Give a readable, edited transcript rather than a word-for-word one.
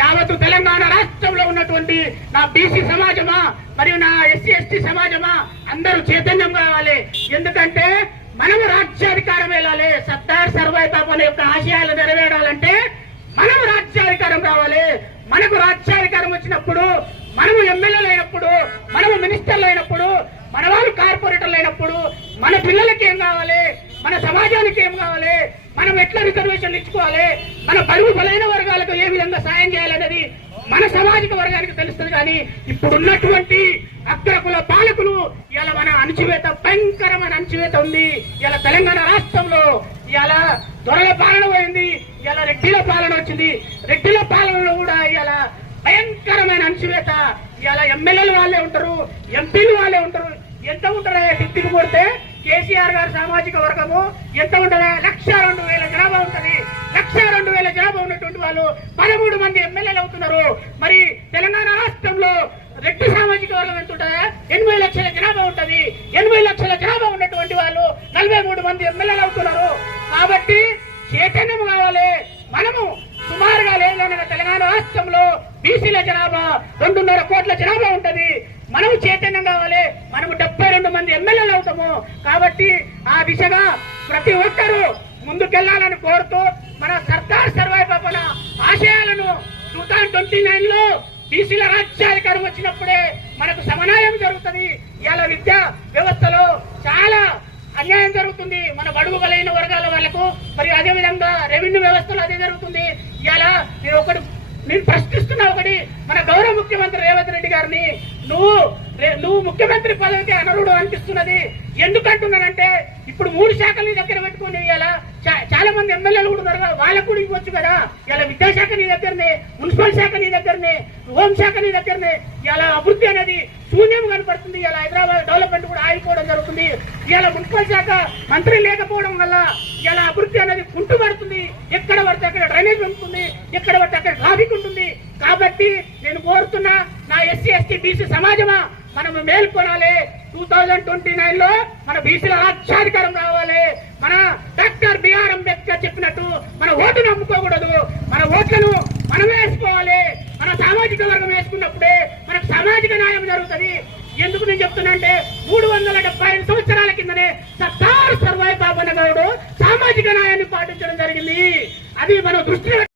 యావత్తు తెలంగాణ రాష్ట్రంలో ఉన్నటువంటి నా బీసీ సమాజమా మరియు నా ఎస్సీ ఎస్టీ సమాజమా అందరూ చైతన్యం కావాలి. ఎందుకంటే మనము రాజ్యాధికారం వెళ్ళాలి. సర్దార్ సర్వాయి పాపన్ యొక్క ఆశయాలు నెరవేరాలంటే మనం రాజ్యాధికారం రావాలి. మనకు రాజ్యాధికారం వచ్చినప్పుడు, మనము ఎమ్మెల్యేలు అయినప్పుడు, మనము మినిస్టర్లు అయినప్పుడు, మన వాళ్ళు కార్పొరేటర్లు అయినప్పుడు మన పిల్లలకి ఏం కావాలి, మన సమాజానికి ఏం కావాలి, మనం ఎట్లా రిజర్వేషన్లు ఇచ్చుకోవాలి, మన బరువు బలైన వర్గాలకు ఏ విధంగా సాయం చేయాలనేది మన సామాజిక వర్గానికి తెలుస్తుంది. కానీ ఇప్పుడున్నటువంటి అగ్రకుల పాలకులు ఇలా మన అణచివేత, భయంకరమైన అణచివేత ఉంది. ఇలా తెలంగాణ రాష్ట్రంలో ఇలా దొరల పాలన పోయింది, ఇలా రెడ్డిల పాలన వచ్చింది. రెడ్డిల పాలనలో కూడా ఇలా భయంకరమైన అణచివేత. ఇలా ఎమ్మెల్యేలు వాళ్ళే ఉంటారు, ఎంపీలు వాళ్ళే ఉంటారు. ఎంత ఉంటారా టిక్కి కొడితే కేసీఆర్ గారి సామాజిక వర్గము ఎంత ఉంటుందా? 1,02,000 జనాభా ఉంటుంది. 1,02,000 జనాభా ఉన్నటువంటి వాళ్ళు 13 మంది ఎమ్మెల్యేలు అవుతున్నారు. మరి తెలంగాణ రాష్ట్రంలో రెడ్డి సామాజిక వర్గం ఎంత ఉంటుందా? 80 లక్షల జనాభా ఉంటుంది. 80 లక్షల జనాభా ఉన్నటువంటి వాళ్ళు 43 మంది ఎమ్మెల్యేలు అవుతున్నారు. కాబట్టి చైతన్యం కావాలి. మనము సుమారుగా లేదనగా తెలంగాణ రాష్ట్రంలో బీసీల జనాభా 2.5 కోట్ల జనాభా ఉంటది. మనము చైతన్యం కావాలి. మనము 72 మంది ఎమ్మెల్యేలు అవుతాము. కాబట్టి ఆ దిశగా ప్రతి ఒక్కరూ ముందుకెళ్లాలని కోరుతూ మన సర్దార్ సర్వాయి పాపన ఆశయాలను 2029 లో బీసీల రాజ్యాధికారం వచ్చినప్పుడే మనకు సమన్వయం జరుగుతుంది. ఇలా విద్యా వ్యవస్థలో చాలా అన్యాయం జరుగుతుంది మన బడుగు బలైన వర్గాల వాళ్ళకు. మరి అదే విధంగా రెవెన్యూ వ్యవస్థలో అదే జరుగుతుంది. ఇలా నేను ప్రశ్నిస్తున్నా ఒకటి, మన గౌరవ ముఖ్యమంత్రి రేవంత్ రెడ్డి గారిని, నువ్వు ముఖ్యమంత్రి పదవికి అనర్హుడు అనిపిస్తున్నది. ఎందుకంటున్నానంటే ఇప్పుడు 3 శాఖలు నీ దగ్గర పెట్టుకుని ఇలా చాలా మంది ఎమ్మెల్యేలు కూడా ఉన్నారు, వాళ్ళకు కూడా ఇవ్వచ్చు కదా. ఇలా విద్యాశాఖ నీ దగ్గరనే, మున్సిపల్ శాఖ నీ దగ్గరనే, హోంశాఖ నీ దగ్గరనే. ఇలా అభివృద్ధి అనేది శూన్యం కనపడుతుంది. ఇలా హైదరాబాద్ డెవలప్మెంట్ కూడా ఆగిపోవడం జరుగుతుంది. ఇలా మున్సిపల్ శాఖ మంత్రి లేకపోవడం వల్ల ఇలా అభివృద్ధి అనేది కుంటుపడుతుంది. ఎక్కడ పడితే అక్కడ డ్రైనేజ్ ఉంటుంది, ఎక్కడ పడితే అక్కడ ట్రాఫిక్ ఉంటుంది. కాబట్టి నేను కోరుతున్నా నా ఎస్సీ ఎస్టీ బీసీ సమాజమా, మనము మేల్కొనాలి. 2029 లో మన బీసీల రాజ్యాధికారం రావాలి. మన డాక్టర్ బిఆర్ అంబేద్కర్ చెప్పినట్టు మన ఓటును నమ్ముకోకూడదు. మన ఓట్లను మనం వేసుకోవాలి. మన సామాజిక వర్గం వేసుకున్నప్పుడే మనకు సామాజిక న్యాయం జరుగుతుంది. ఎందుకు నేను చెప్తున్నా అంటే 375 సంవత్సరాల కిందనే సర్దార్ సర్వాయి పాపన్న గౌడ్ సామాజిక న్యాయాన్ని పాటించడం జరిగింది. అది మనం దృష్టిలో